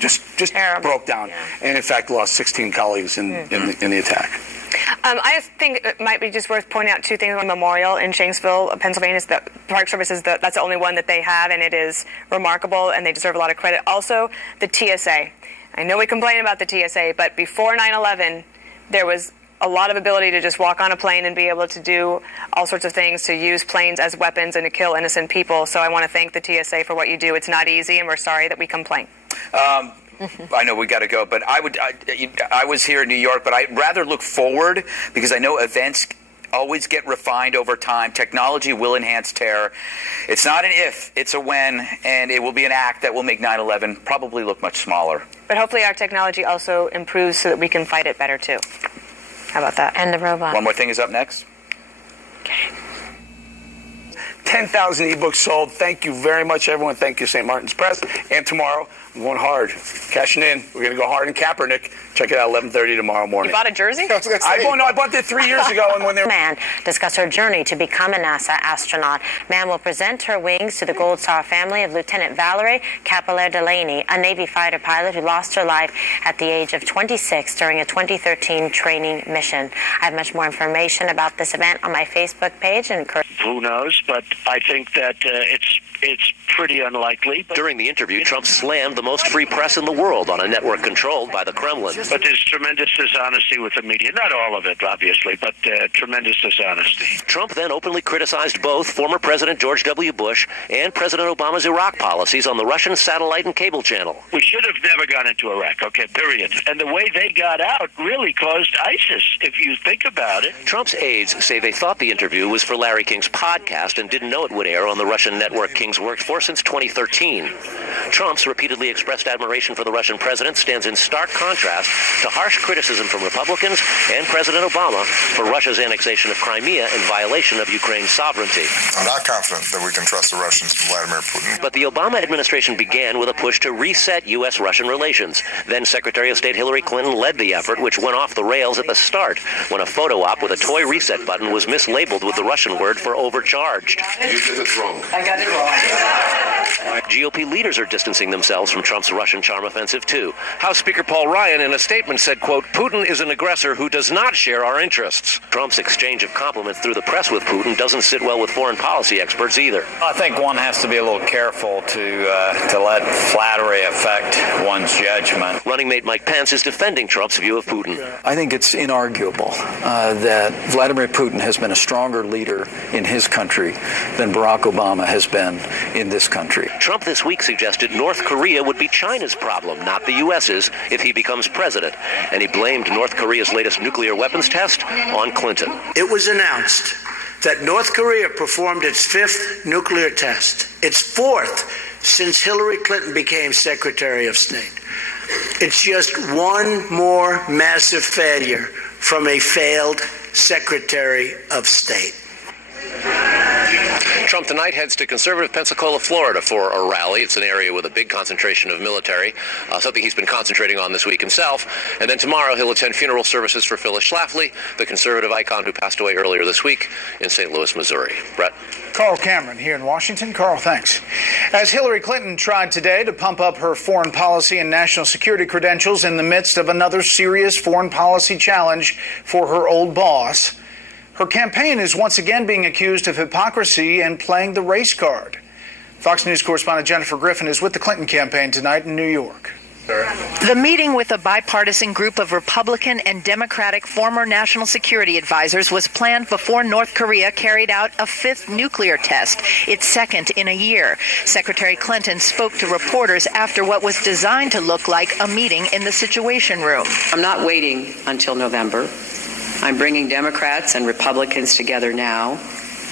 just broke down, and in fact lost 16 colleagues in the attack. I think it might be just worth pointing out two things on Memorial in Shanksville, Pennsylvania. Is the Park Service is that's the only one that they have, and it is remarkable, and they deserve a lot of credit. Also, the TSA. I know we complain about the TSA, but before 9/11, there was a lot of ability to just walk on a plane and be able to do all sorts of things, to use planes as weapons and to kill innocent people. So I want to thank the TSA for what you do. It's not easy, and we're sorry that we complain. I know we got to go, but I was here in New York, but I'd rather look forward because I know events always get refined over time. Technology will enhance terror. It's not an if, it's a when, and it will be an act that will make 9/11 probably look much smaller. But hopefully our technology also improves so that we can fight it better, too. How about that? And the robot. One more thing is up next. Okay. 10,000 ebooks sold. Thank you very much, everyone. Thank you, St. Martin's Press. And tomorrow, we're going hard. Cashing in. We're going to go hard in Kaepernick. Check it out, 11:30 tomorrow morning. You bought a jersey? I bought it 3 years ago. And when they Man discuss her journey to become a NASA astronaut. Man will present her wings to the Gold Star family of Lieutenant Valerie Capeller-Delaney, a Navy fighter pilot who lost her life at the age of 26 during a 2013 training mission. I have much more information about this event on my Facebook page. And who knows, but I think that it's pretty unlikely. During the interview, Trump slammed the most free press in the world on a network controlled by the Kremlin. But there's tremendous dishonesty with the media. Not all of it, obviously, but tremendous dishonesty. Trump then openly criticized both former President George W. Bush and President Obama's Iraq policies on the Russian satellite and cable channel. We should have never gone into Iraq, okay, period. And the way they got out really caused ISIS, if you think about it. Trump's aides say they thought the interview was for Larry King's podcast and didn't know it would air on the Russian network King's worked for since 2013. Trump's repeatedly expressed admiration for the Russian president stands in stark contrast to harsh criticism from Republicans and President Obama for Russia's annexation of Crimea in violation of Ukraine's sovereignty. I'm not confident that we can trust the Russians and Vladimir Putin. But the Obama administration began with a push to reset U.S.-Russian relations. Then Secretary of State Hillary Clinton led the effort, which went off the rails at the start when a photo op with a toy reset button was mislabeled with the Russian word for overcharged. You did it wrong. I got it wrong. GOP leaders are distancing themselves from Trump's Russian charm offensive, too. House Speaker Paul Ryan, in a statement, said, quote, Putin is an aggressor who does not share our interests. Trump's exchange of compliments through the press with Putin doesn't sit well with foreign policy experts either. I think one has to be a little careful to let flattery affect one's judgment. Running mate Mike Pence is defending Trump's view of Putin. I think it's inarguable that Vladimir Putin has been a stronger leader in his country than Barack Obama has been in this country. Trump this week suggested North Korea would be China's problem, not the U.S.'s, if he becomes president. And he blamed North Korea's latest nuclear weapons test on Clinton. It was announced that North Korea performed its 5th nuclear test, its 4th since Hillary Clinton became Secretary of State. It's just one more massive failure from a failed Secretary of State. Trump tonight heads to conservative Pensacola, Florida for a rally. It's an area with a big concentration of military, something he's been concentrating on this week himself. And then tomorrow he'll attend funeral services for Phyllis Schlafly, the conservative icon who passed away earlier this week in St. Louis, Missouri. Brett? Carl Cameron here in Washington. Carl, thanks. As Hillary Clinton tried today to pump up her foreign policy and national security credentials in the midst of another serious foreign policy challenge for her old boss, her campaign is once again being accused of hypocrisy and playing the race card. Fox News correspondent Jennifer Griffin is with the Clinton campaign tonight in New York. The meeting with a bipartisan group of Republican and Democratic former national security advisors was planned before North Korea carried out a 5th nuclear test, its 2nd in a year. Secretary Clinton spoke to reporters after what was designed to look like a meeting in the Situation Room. I'm not waiting until November. I'm bringing Democrats and Republicans together now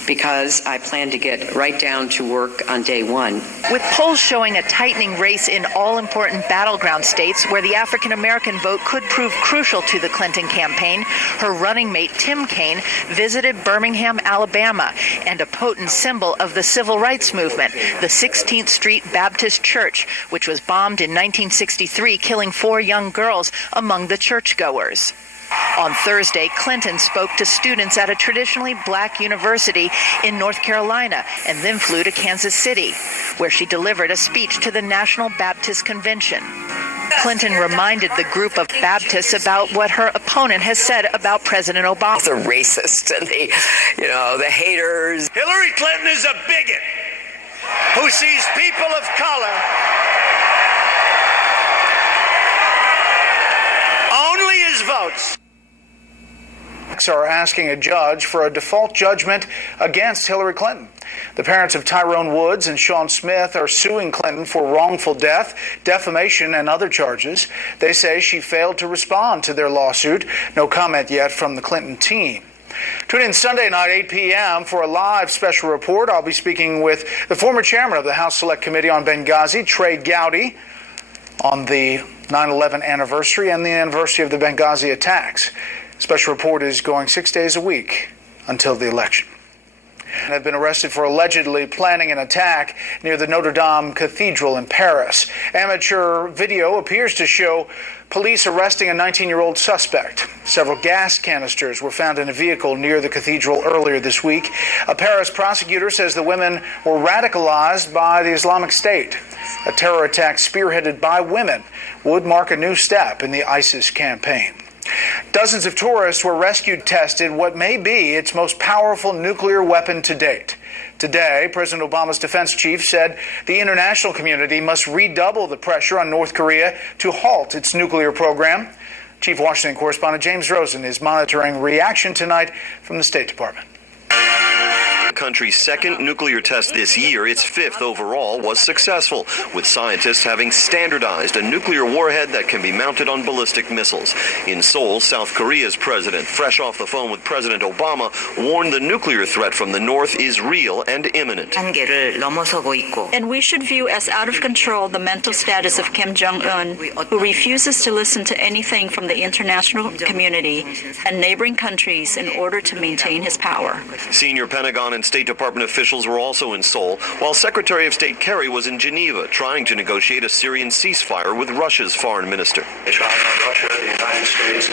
because I plan to get right down to work on day one. With polls showing a tightening race in all important battleground states where the African-American vote could prove crucial to the Clinton campaign, her running mate Tim Kaine visited Birmingham, Alabama, and a potent symbol of the civil rights movement, the 16th Street Baptist Church, which was bombed in 1963, killing 4 young girls among the churchgoers. On Thursday, Clinton spoke to students at a traditionally black university in North Carolina and then flew to Kansas City, where she delivered a speech to the National Baptist Convention. Clinton reminded the group of Baptists about what her opponent has said about President Obama. The racist and the haters. Hillary Clinton is a bigot who sees people of color only as votes. Are asking a judge for a default judgment against Hillary Clinton. The parents of Tyrone Woods and Sean Smith are suing Clinton for wrongful death, defamation, and other charges. They say she failed to respond to their lawsuit. No comment yet from the Clinton team. Tune in Sunday night, 8 p.m. for a live special report. I'll be speaking with the former chairman of the House Select Committee on Benghazi, Trey Gowdy, on the 9/11 anniversary and the anniversary of the Benghazi attacks. Special report is going 6 days a week until the election. And have been arrested for allegedly planning an attack near the Notre Dame Cathedral in Paris. Amateur video appears to show police arresting a 19-year-old suspect. Several gas canisters were found in a vehicle near the cathedral earlier this week. A Paris prosecutor says the women were radicalized by the Islamic State. A terror attack spearheaded by women would mark a new step in the ISIS campaign. Dozens of tourists were rescued, tested what may be its most powerful nuclear weapon to date. Today, President Obama's defense chief said the international community must redouble the pressure on North Korea to halt its nuclear program. Chief Washington correspondent James Rosen is monitoring reaction tonight from the State Department. The country's second nuclear test this year, its fifth overall, was successful, with scientists having standardized a nuclear warhead that can be mounted on ballistic missiles. In Seoul, South Korea's president, fresh off the phone with President Obama, warned the nuclear threat from the north is real and imminent. And we should view as out of control the mental status of Kim Jong-un, who refuses to listen to anything from the international community and neighboring countries in order to maintain his power. Senior Pentagon and State Department officials were also in Seoul, while Secretary of State Kerry was in Geneva trying to negotiate a Syrian ceasefire with Russia's foreign minister. China, Russia, the United States,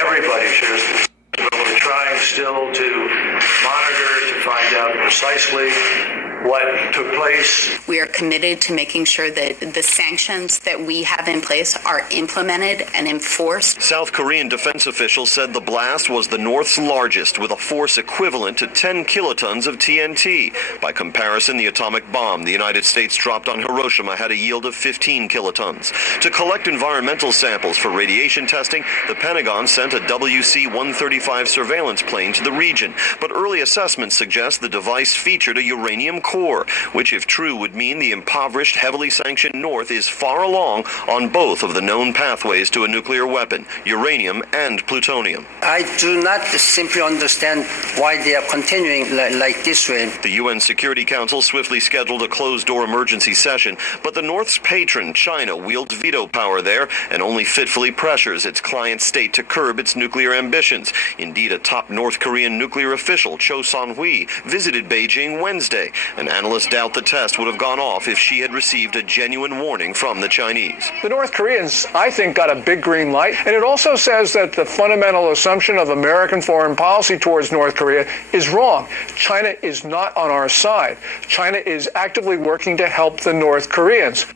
everybody shares the responsibility, trying still to monitor, to find out precisely what took place. We are committed to making sure that the sanctions that we have in place are implemented and enforced. South Korean defense officials said the blast was the North's largest, with a force equivalent to 10 kilotons of TNT. By comparison, the atomic bomb the United States dropped on Hiroshima had a yield of 15 kilotons. To collect environmental samples for radiation testing, the Pentagon sent a WC-135 surveillance plane to the region, but early assessments suggest the device featured a uranium core, which, if true, would mean the impoverished, heavily sanctioned North is far along on both of the known pathways to a nuclear weapon, uranium and plutonium. I do not simply understand why they are continuing like this way. The UN Security Council swiftly scheduled a closed-door emergency session, but the North's patron, China, wields veto power there and only fitfully pressures its client state to curb its nuclear ambitions. Indeed, a top North Korean nuclear official, Cho Son-hui, visited Beijing Wednesday, and analysts doubt the test would have gone off if she had received a genuine warning from the Chinese. The North Koreans, I think, got a big green light, and it also says that the fundamental assumption of American foreign policy towards North Korea is wrong. China is not on our side. China is actively working to help the North Koreans.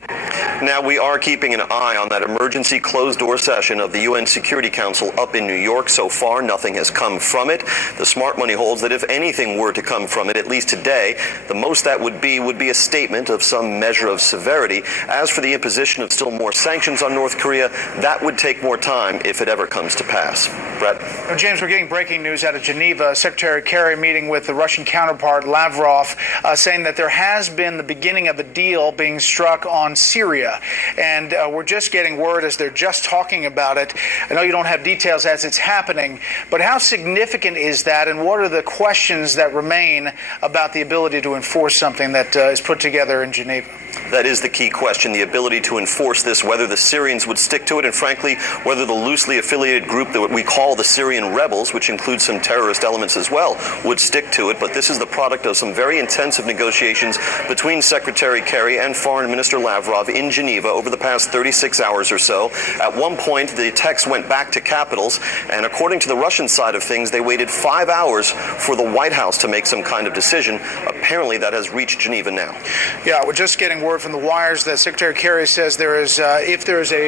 Now, we are keeping an eye on that emergency closed-door session of the UN Security Council up in New York. So far, nothing has come from it. The smart money holds that if anything were to come from it, at least today, the most that would be a statement of some measure of severity. As for the imposition of still more sanctions on North Korea, that would take more time if it ever comes to pass. Brett? Now, James, we're getting breaking news out of Geneva. Secretary Kerry meeting with the Russian counterpart, Lavrov, saying that there has been the beginning of a deal being struck on Syria. And we're just getting word as they're just talking about it. I know you don't have details as it's happening, but how significant is that, and what are the questions that remain about the ability to enforce something that is put together in Geneva? That is the key question, the ability to enforce this, whether the Syrians would stick to it, and frankly, whether the loosely affiliated group that we call the Syrian rebels, which includes some terrorist elements as well, would stick to it. But this is the product of some very intensive negotiations between Secretary Kerry and Foreign Minister Lavrov in Geneva over the past 36 hours or so. At one point, the text went back to capitals, and according to the Russian side of things, they waited 5 hours for the White House to make some kind of decision. Apparently, that has reached Geneva now. Yeah, we're just getting word from the wires that Secretary Kerry says there is, if there is a